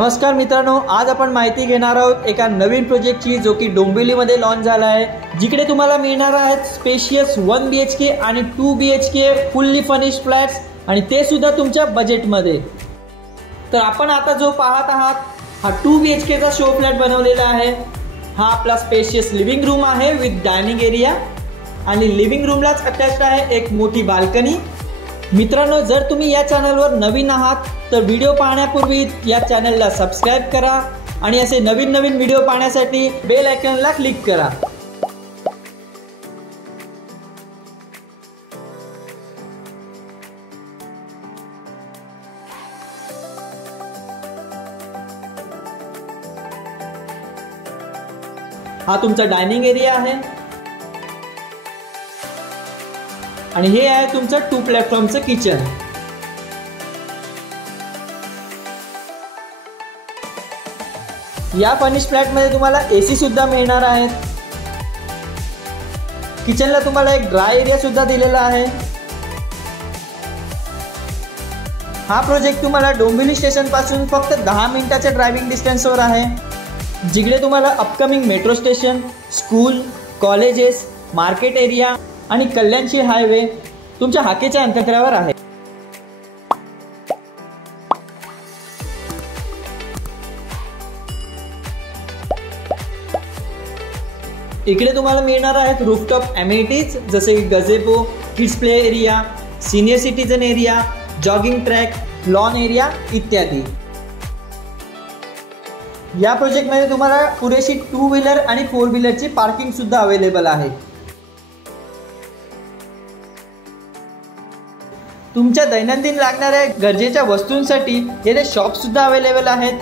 नमस्कार मित्रांनो, आज आपण माहिती घेणार आहोत एका नवीन प्रोजेक्टची जो की डोंबिवलीमध्ये लॉन्च झाला आहे, जिकडे तुम्हाला मिळणार आहेत स्पेशियस 1 BHK आणि 2 BHK फुल्ली फर्निश्ड फ्लॅट्स आणि ते सुद्धा तुमच्या बजेटमध्ये। तर आपण आता जो पाहत आहात हा 2 BHK चा शो फ्लॅट बनवलेला आहे। हा आपला स्पेशियस लिव्हिंग रूम आहे विथ डायनिंग एरिया आणि लिव्हिंग रूमलाच अटॅच्ड आहे एक मोठी बाल्कनी। मित्रांनो, जर तुम्ही या चॅनलवर नवीन आहात तर व्हिडिओ पाहण्यापूर्वी या चॅनलला सबस्क्राइब करा आणि असे नवीन नवीन व्हिडिओ पाहण्यासाठी बेल आयकॉनला क्लिक करा। हा तुमचा डायनिंग एरिया आहे आणि हे आहे तुमचं 2 प्लॅटफॉर्मचं किचन। या फर्निश फ्लॅट मध्ये तुम्हाला एसी सुद्धा मिळणार आहे। किचनला तुम्हाला एक ड्राय एरिया सुद्धा दिलेला आहे। हा प्रोजेक्ट तुम्हाला डोंबिवली स्टेशन पासून फक्त 10 मिनिटाच्या ड्रायव्हिंग डिस्टन्सवर आहे, जिकडे तुम्हाला upcoming metro station, school, colleges, market area आणि कल्याणची हायवे तुमच्या हाकेच्या अंतरावर आहे। इकडे तुम्हाला मिळणार आहेत रूफटॉप एमिनिटीज जसे की gazebo, kids play area, senior citizen area, jogging track, lawn area इत्यादी। या प्रोजेक्टमध्ये तुम्हाला पुरेशी 2 व्हीलर आणि 4 व्हीलरची पार्किंग सुद्धा अवेलेबल आहे। तुमच्या दैनंदिन लागणाऱ्या गरजेच्या वस्तूंसाठी येथे शॉप सुद्धा अवेलेबल आहेत।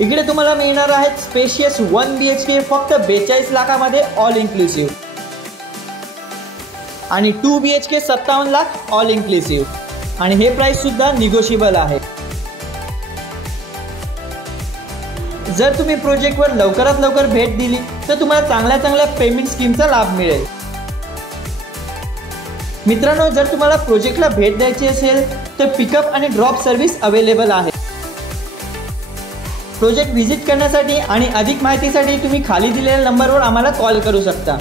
इकडे तुम्हाला मिळणार आहेत स्पेशियस 1 BHK फक्त 42 लाखामध्ये ऑल इन्क्लुसिव्ह आणि 2 BHK 57 लाख ऑल इन्क्लुसिव्ह आणि हे प्राइस सुद्धा निगोशिएबल आहे। जर तुम्ही प्रोजेक्टवर लवकरात लवकर भेट दिली तर तुम्हाला चांगल्या पेमेंट स्कीमचा लाभ मिळेल। मित्रांनो, जर तुम्हाला प्रोजेक्टला भेट द्यायची असेल तर पिकअप आणि ड्रॉप सर्व्हिस अवेलेबल आहे। प्रोजेक्ट व्हिजिट करण्यासाठी आणि अधिक माहितीसाठी तुम्ही खाली दिलेल्या नंबरवर आम्हाला कॉल करू शकता।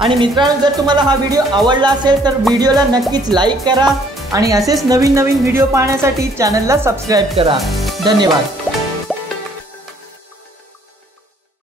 आणि मित्रांनो, जर तुम्हाला हा व्हिडिओ आवडला असेल तर व्हिडिओला नक्कीच लाईक करा आणि असेच नवीन व्हिडिओ पाहण्यासाठी चॅनलला सबस्क्राइब करा। धन्यवाद।